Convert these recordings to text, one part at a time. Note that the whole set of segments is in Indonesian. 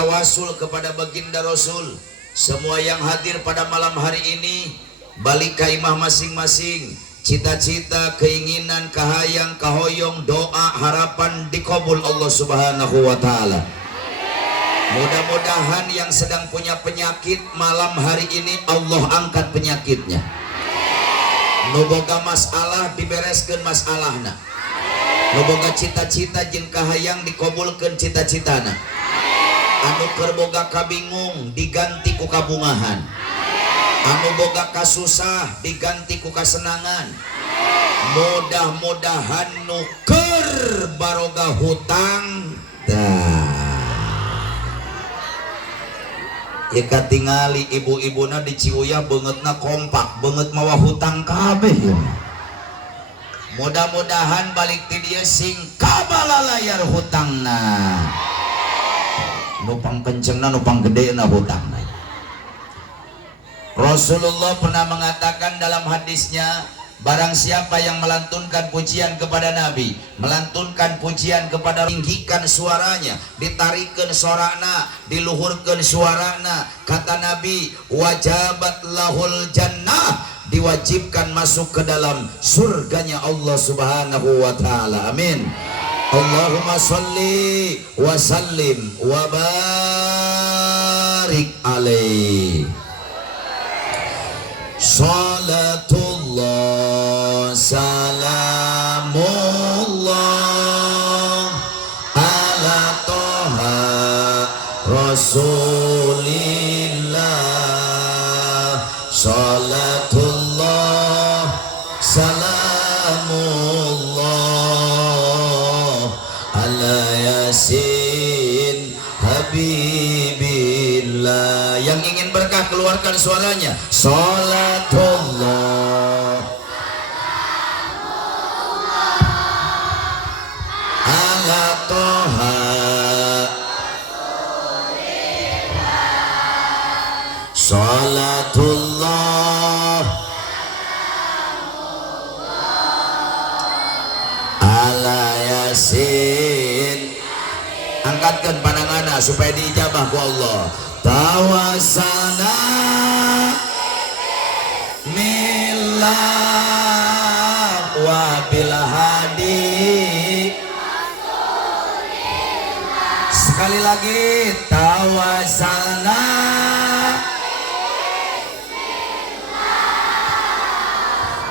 bertawasul kepada baginda Rasul. Semua yang hadir pada malam hari ini balik ka imah masing-masing, cita-cita, keinginan, kahayang, kahoyong, doa, harapan dikabul Allah Subhanahu wa taala. Mudah-mudahan yang sedang punya penyakit malam hari ini Allah angkat penyakitnya. Nu boga masalah dibereskeun masalahna. Nu boga cita-cita jeung kahayang dikabulkeun cita-citana. Anu keur boga kabingung diganti ku kabungahan. Anu boga kasusah diganti ku kasenangan. Mudah-mudahan nu keur baroga hutang Ika tingali ibu-ibuna di Ciuya beungeutna kompak, beungeut mawa hutang kabeh ya. Mudah-mudahan balik ti dieu sing kabalalayar hutangna. Nupang kencengna nupang gedena hutangna. Rasulullah pernah mengatakan dalam hadisnya, barang siapa yang melantunkan pujian kepada Nabi, melantunkan pujian kepada, tinggikan suaranya, ditarikeun sorana, diluhurkeun suarana, kata Nabi, wajabat lahul jannah, diwajibkan masuk ke dalam surganya Allah Subhanahu wa taala. Amin. Allahumma sholli wa sallim wa barik alaihi. Salatullah salamullah ala toha rasulillah. Salatullah salamullah ala yasin habibillah. Yang ingin berkah keluarkan suaranya. Salatullah ala toha salatullah ala yasin. Angkatkan pandanganna supaya diijabah ku Allah. Tawasana millah wabil hadi. Sekali lagi, tawasana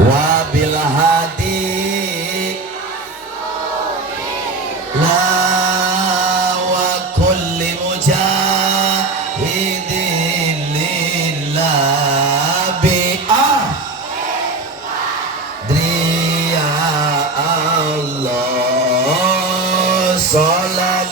wabil hadi la wa kulli mujahidin lillah bi'ah driya Allah. Salatullah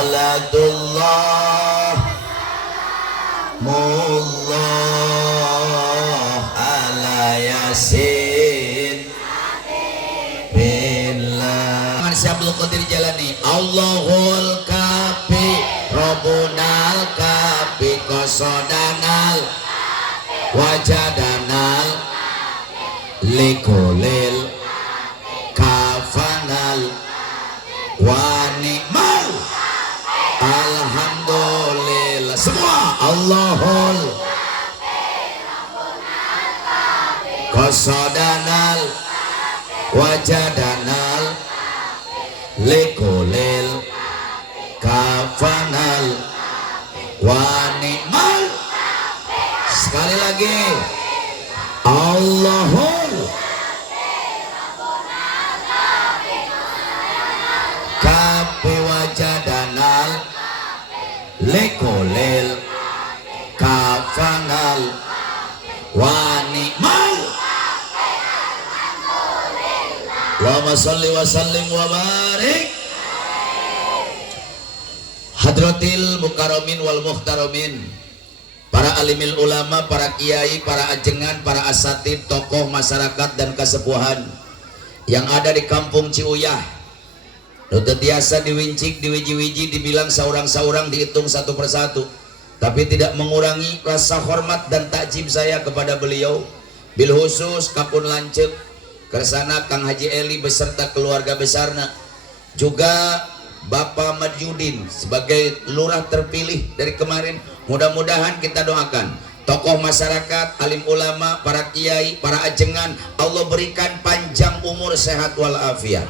salatullah mullah ala yasin billah. Syabul Qadir jalani Allahul kafi Rabbunal kafi qasadanal wajadanal likulil kafanal wa ni'mal. Alhamdulillah. Semua Allahul qasadanal wajadanal likulil kafanal wa ni'mal. Sekali lagi Allahul kafi wajadanal likulil kafanal wa ni'mal. Allahumma sholli wa sallim wa barik. Hadratil mukarramin wal muhtaramin, para alimil ulama, para kiai, para ajengan, para asatid, tokoh masyarakat dan kesepuhan yang ada di kampung Ciuyah, nu teu tiasa diwincik, diwiji-wiji, dibilang saurang-saurang, dihitung satu persatu. tapi tidak mengurangi rasa hormat dan takjim saya kepada beliau. Bil khusus kapun lanceuk kersana Kang Haji Eli beserta keluarga besarna, juga Bapak Madyudin sebagai lurah terpilih dari kemarin. Mudah-mudahan kita doakan tokoh masyarakat, alim ulama, para kiai, para ajengan, Allah berikan panjang umur, sehat walafiat.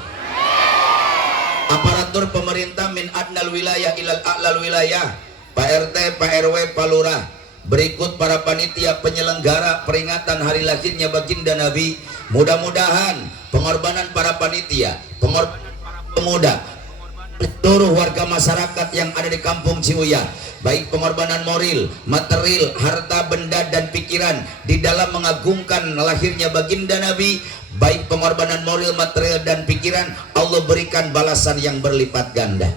Aparatur pemerintah min adnal wilayah ilal a'lal wilayah, Pak RT, Pak RW, Pak Lurah, berikut para panitia penyelenggara peringatan hari lahirnya baginda Nabi. Mudah-mudahan pengorbanan para panitia, pengorbanan para pemuda, seluruh warga masyarakat yang ada di kampung Ciuya, baik pengorbanan moral, material, harta benda dan pikiran di dalam mengagungkan lahirnya baginda Nabi, baik pengorbanan moral, material dan pikiran, Allah berikan balasan yang berlipat ganda.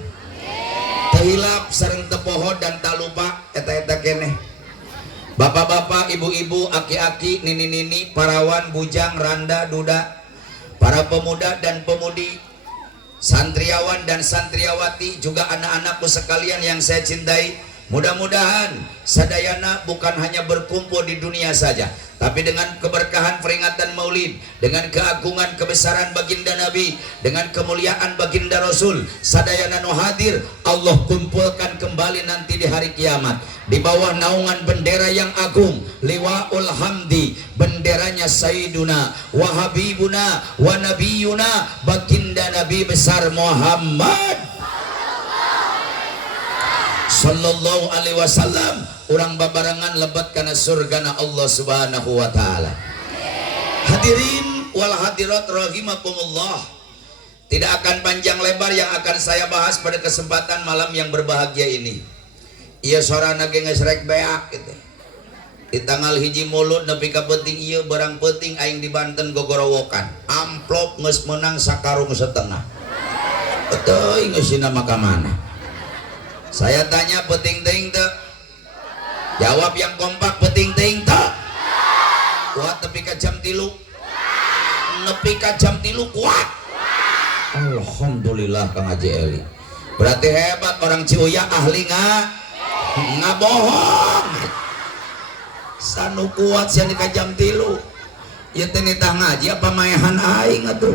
Tehilap sareng tepoho dan tak lupa eta-eta keneh. Bapak-bapak, ibu-ibu, aki-aki, nini-nini, parawan, bujang, randa, duda, para pemuda dan pemudi, santriawan dan santriawati, juga anak-anakku sekalian yang saya cintai. Mudah-mudahan sadayana bukan hanya berkumpul di dunia saja, tapi dengan keberkahan peringatan Maulid, dengan keagungan kebesaran baginda Nabi, dengan kemuliaan baginda Rasul, sadayana nu hadir Allah kumpulkan kembali nanti di hari kiamat di bawah naungan bendera yang agung, liwaul hamdi, benderanya Sayyiduna wa Habibuna wa Nabiyuna baginda Nabi besar Muhammad sallallahu alaihi wasallam. Urang babarangan lebat kana surgana Allah subhanahu wa ta'ala. Hadirin wal hadirat rahimakumullah, tidak akan panjang lebar yang akan saya bahas pada kesempatan malam yang berbahagia ini. Iya sorana ge geus rek beak gitu. Di tanggal hiji mulut nepi ka penting ieu barang penting aing di Banten gogorowokan. Amplop geus meunang sakarung setengah. Teuing geus sina maka mana? Saya tanya penting-ting teu? Jawab yang kompak, penting-ting teu? Kuat nepi ka jam 3? Nepi ka jam 3 kuat? Alhamdulillah Kang Haji Eli. Berarti hebat orang Ciuya, ahli ngabohong. Sanu kuat sian di ka jam 3. Ieu teh nitah ngaji apa maehan aing atuh.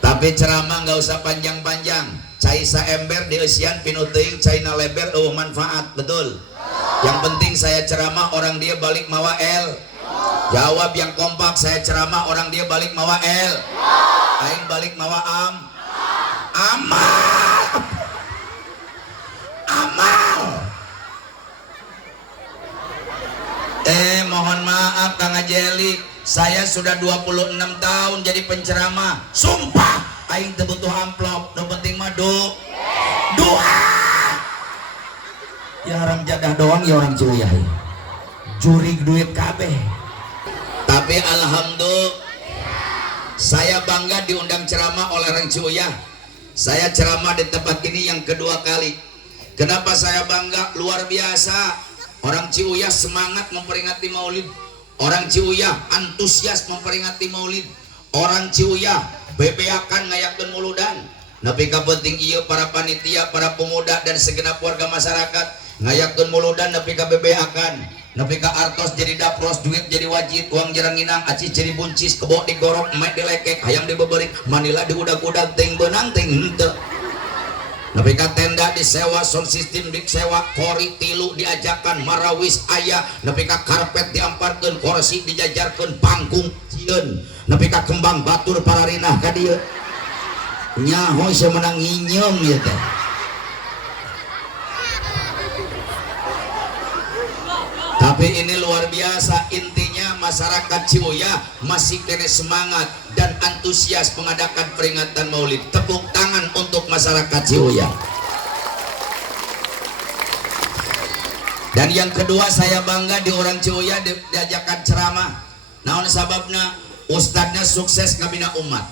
Tapi ceramah nggak usah panjang-panjang. Caisa ember di usian pinuting caina leber manfaat betul. Yang penting saya ceramah orang dia balik mawa L. Jawab yang kompak, saya ceramah orang dia balik mawa L. Aing balik mawa amal. Amal. Mohon maaf Kang Ajeli, saya sudah 26 tahun jadi penceramah. Sumpah aing teu butuh amplop, nu penting mah doa. Ya orang jadah doang ya orang Ciuya. Jurig duit kabeh. Tapi alhamdulillah saya bangga diundang ceramah oleh orang Ciuya. Saya ceramah di tempat ini yang kedua kali. Kenapa saya bangga? Luar biasa. Orang Ciuya semangat memperingati Maulid. Orang Ciuya antusias memperingati Maulid. Orang Ciuya bebeakan ngayakeun muludan. Nepi ka penting ieu para panitia, para pemuda dan segenap warga masyarakat ngayakeun muludan nepi ka bebeakan. Nepi ka artos jadi dapros, duit jadi wajib, uang jaranginang, aci jadi buncis, kebo digorok, emek dilekek, hayam dibebeurik, manila diudag-udag, ting beunang ting henteu. Nepi ka tenda disewa, sound system disewa, kori tilu diajakan, marawis aya, nepi ka karpet diamparkeun, kursi dijajarkeun, panggung cieun, nepi ka kembang batur pararinah ka dieu. Nyaho semenang nginyem ieu teh. Tapi ini luar biasa, intinya masyarakat Ciuya masih kena semangat dan antusias mengadakan peringatan Maulid. Tepuk tangan untuk masyarakat Ciuya. Dan yang kedua saya bangga di orang Ciuya diajakan ceramah. Naon sababna? Ustadznya sukses ngabina umat.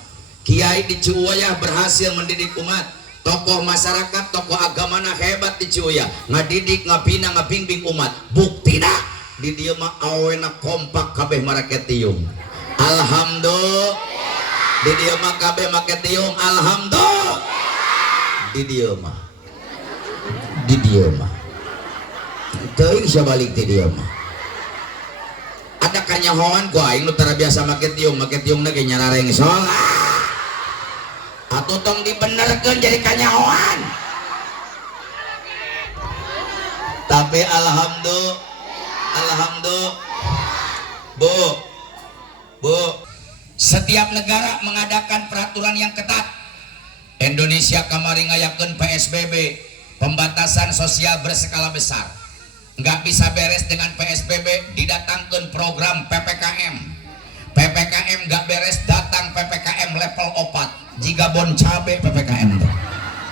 Kiai di Ciuya berhasil mendidik umat. Tokoh masyarakat, tokoh agama hebat di Ciuya, ngadidik, ngabina, ngabimbing umat. Buktina di dieu mah awena kompak kabeh make tiung. Alhamdulillah. Di dieu mah kabeh make tiung. Alhamdulillah. Di dieu mah. teuing sia balik ti dieu mah. Ada kanyahoan ku aing nu tara biasa make tiung na ge nyarareng sol. Atuh tong dibenerkeun jadi kanyahoan. Tapi alhamdulillah Bu, setiap negara mengadakan peraturan yang ketat. Indonesia kamari ngayakeun PSBB, pembatasan sosial berskala besar. Nggak bisa beres dengan PSBB, didatangkan program PPKM. PPKM nggak beres, datang PPKM level 4. Jika bon cabe PPKM tuh.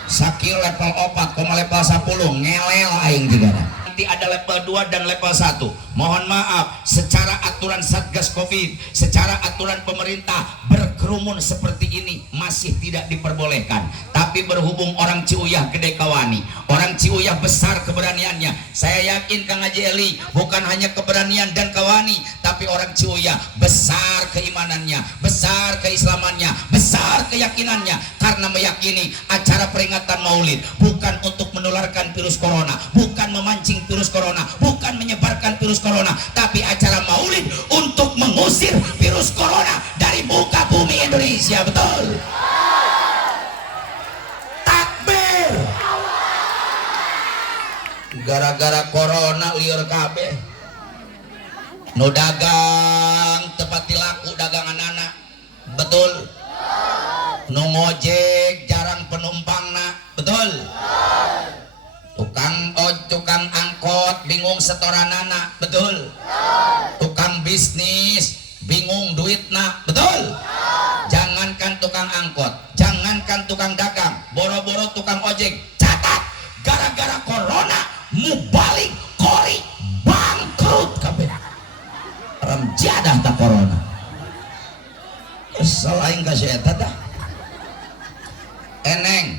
Sakil level 4, koma level 10 ngelel aing juga. Nanti ada level 2 dan level 1. Mohon maaf, secara aturan Satgas Covid, secara aturan pemerintah, berkerumun seperti ini masih tidak diperbolehkan. Tapi berhubung orang Ciuyah gede kawani, orang Ciuyah besar keberaniannya. Saya yakin Kang Haji Eli bukan hanya keberanian dan kawani, tapi orang Ciuyah besar keimanannya, besar keislamannya, besar keyakinannya, karena meyakini acara peringatan Maulid bukan untuk menularkan virus corona, bukan memancing virus corona, bukan menyebarkan virus corona, tapi acara Maulid untuk mengusir virus corona dari muka bumi Indonesia. Betul? Takbir. Gara-gara corona liur kabeh. Nu dagang tepati laku dagangan anak. Betul? Nu ngojek jarang penumpangna. Betul? Tukang angkot bingung setoranana. Betul? Tukang bisnis bingung duitna. Betul? Jangankan tukang angkot, jangankan tukang dagang, boro-boro tukang ojek. Catat, gara-gara corona mubalik kori bangkrut kabeh. Jadah tak corona. Selain kasih eta dah. Eneng,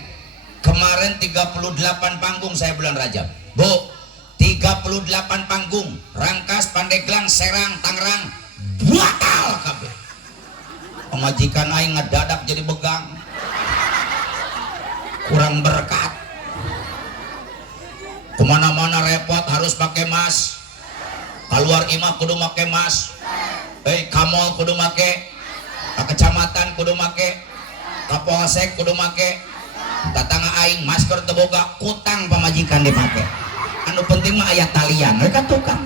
kemarin 38 panggung saya bulan Rajab. Bu, 38 panggung, Rangkas, Pandeglang, Serang, Tangerang, batal kabeh. Pemajikan aing ngedadak jadi begang. Kurang berkat. Kemana-mana repot harus pakai mas. Keluar imah kudu make mas. Kamol kudu make. Ke kecamatan kudu make. Kapolsek kudu make. Tatangga aing masker teboga, kutang pemajikan dipake. Anu penting mah aya talian mereka tukang.